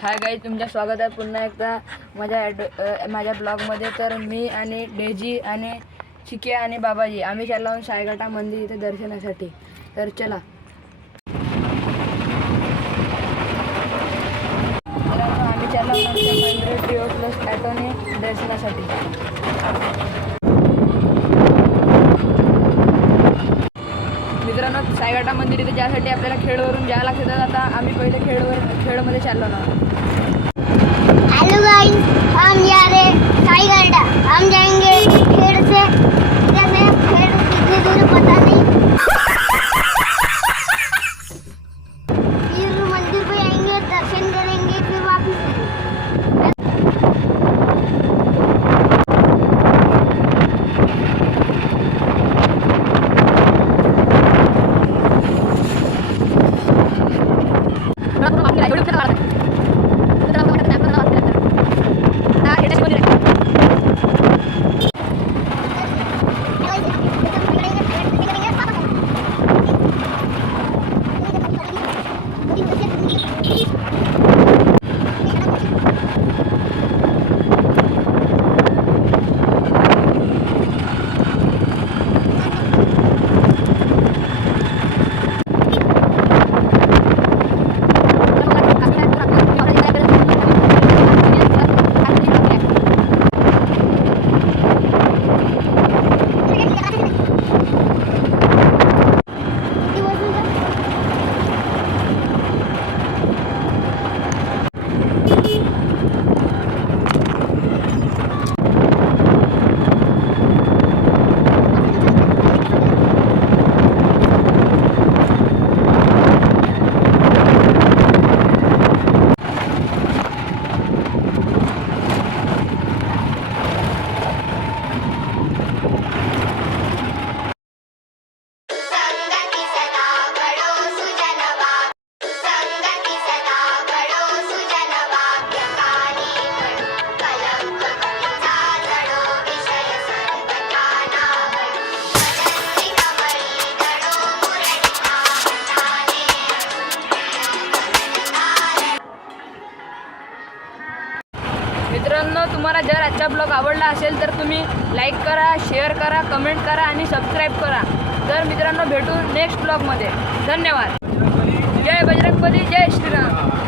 Hi guys, तुमचं स्वागत आहे पुन्हा एकदा माझ्या ब्लॉगमध्ये। तर मी आणि डेजी आणि चिके आणि बाबाजी आम्ही चाललो आहोत साईघाटा मंदिर इथे दर्शनासाठी। तर चला, आम्ही चाललो आहोत 100 ट्रिओ प्लस ॲटोने दर्शनासाठी। मित्रांनो, साईघाटा मंदिर इथे ज्यासाठी आपल्याला खेडवरून जायला लागते, तर आता आम्ही पहिले खेडमध्ये चाललो आहोत। हेलो गाइस, हम जा रहे साईघाटा। हम जाएंगे खेड़ से, जैसे खेड़ कितनी दूर पता नहीं। फिर मंदिर पे आएंगे, दर्शन करेंगे, फिर वापस आएंगे। मित्रांनो, तुम्हाला जर आजचा ब्लॉग आवडला असेल तर तुम्ही लाईक करा, शेअर करा, कमेंट करा आणि सबस्क्राईब करा। तर मित्रांनो, भेटू नेक्स्ट ब्लॉगमध्ये। धन्यवाद। जय बजरंगबली, जय श्रीराम।